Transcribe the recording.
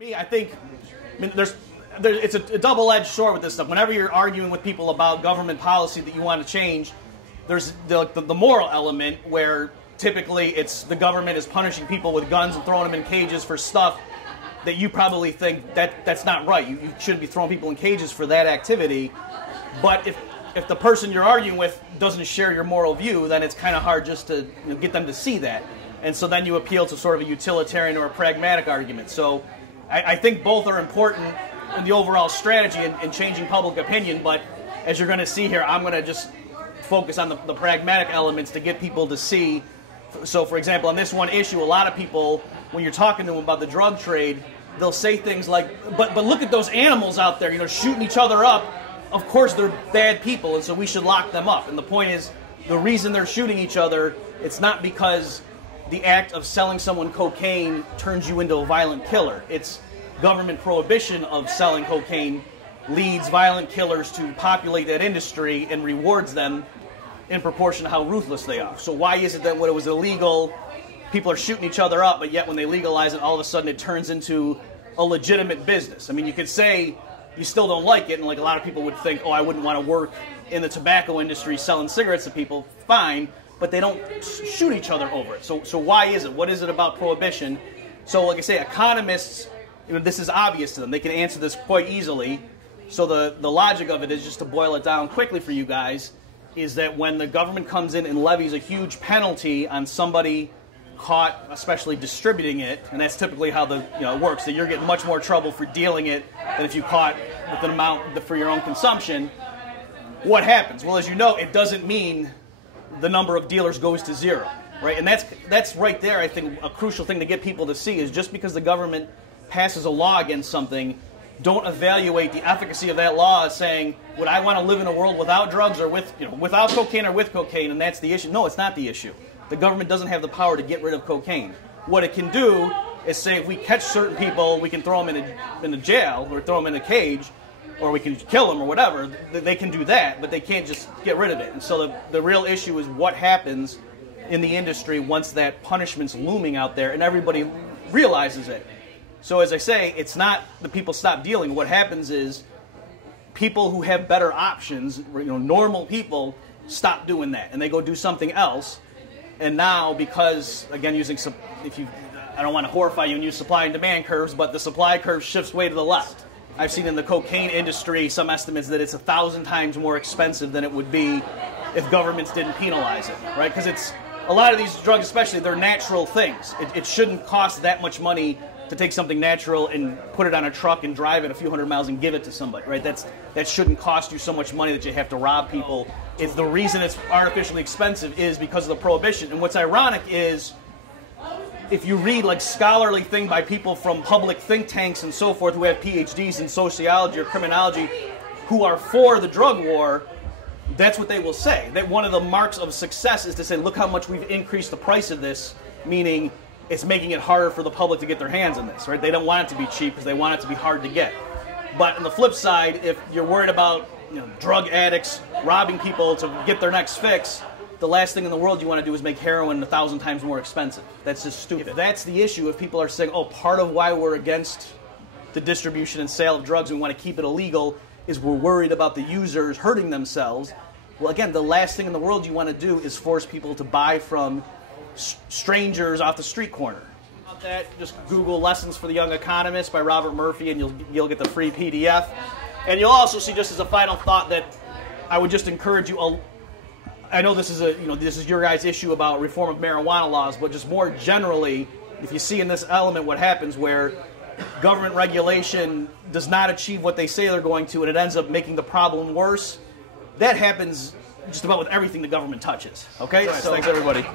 Me, I think, it's a double-edged sword with this stuff. Whenever you're arguing with people about government policy that you want to change, there's the moral element where typically it's the government is punishing people with guns and throwing them in cages for stuff that you probably think that's not right. You shouldn't be throwing people in cages for that activity. But if the person you're arguing with doesn't share your moral view, then it's kind of hard just to get them to see that. And so then you appeal to sort of a utilitarian or a pragmatic argument. So I think both are important in the overall strategy in changing public opinion, but as you're going to see here, I'm going to just focus on the pragmatic elements to get people to see. So, for example, on this one issue, a lot of people, when you're talking to them about the drug trade, they'll say things like, but look at those animals out there, shooting each other up. Of course, they're bad people, and so we should lock them up. And the point is, the reason they're shooting each other, it's not because the act of selling someone cocaine turns you into a violent killer. It's government prohibition of selling cocaine leads violent killers to populate that industry and rewards them in proportion to how ruthless they are. So why is it that when it was illegal, people are shooting each other up, but yet when they legalize it, all of a sudden it turns into a legitimate business? I mean, you could say you still don't like it, and like a lot of people would think, oh, I wouldn't want to work in the tobacco industry selling cigarettes to people. Fine. But they don't shoot each other over it. So why is it? What is it about prohibition? So like I say, economists, this is obvious to them. They can answer this quite easily. So the logic of it is, just to boil it down quickly for you guys, is that when the government comes in and levies a huge penalty on somebody caught, especially distributing it, and that's typically how it works, that you're getting much more trouble for dealing it than if you caught with an amount for your own consumption. What happens? Well, as you know, it doesn't mean the number of dealers goes to zero, right? And that's right there, I think, a crucial thing to get people to see is just because the government passes a law against something, don't evaluate the efficacy of that law as saying, would I want to live in a world without drugs or without cocaine or with cocaine, and that's the issue. No, it's not the issue. The government doesn't have the power to get rid of cocaine. What it can do is say, if we catch certain people, we can throw them in a jail or throw them in a cage, or we can kill them or whatever. They can do that, but they can't just get rid of it. And so the real issue is what happens in the industry once that punishment's looming out there and everybody realizes it. So as I say, it's not the people stop dealing. What happens is people who have better options, normal people, stop doing that and they go do something else. And now, because again, I don't want to horrify you and use supply and demand curves, but the supply curve shifts way to the left. I've seen in the cocaine industry some estimates that it's 1,000 times more expensive than it would be if governments didn't penalize it, right? Because it's a lot of these drugs, especially, they're natural things. It shouldn't cost that much money to take something natural and put it on a truck and drive it a few hundred miles and give it to somebody, right? That shouldn't cost you so much money that you have to rob people. It's the reason it's artificially expensive is because of the prohibition. And what's ironic is, if you read like scholarly thing by people from public think tanks and so forth who have PhDs in sociology or criminology who are for the drug war, that's what they will say. That one of the marks of success is to say, look how much we've increased the price of this, meaning it's making it harder for the public to get their hands on this, right? They don't want it to be cheap because they want it to be hard to get. But on the flip side, if you're worried about drug addicts robbing people to get their next fix, the last thing in the world you want to do is make heroin 1,000 times more expensive. That's just stupid. If that's the issue, if people are saying, oh, part of why we're against the distribution and sale of drugs, we want to keep it illegal, is we're worried about the users hurting themselves. Well, again, the last thing in the world you want to do is force people to buy from strangers off the street corner. About that, just Google Lessons for the Young Economist by Robert Murphy, and you'll get the free PDF. And you'll also see, just as a final thought, that I would just encourage you. I know this is this is your guys' issue about reform of marijuana laws, but just more generally, if you see in this element what happens where government regulation does not achieve what they say they're going to, and it ends up making the problem worse, that happens just about with everything the government touches. Okay, so thanks everybody.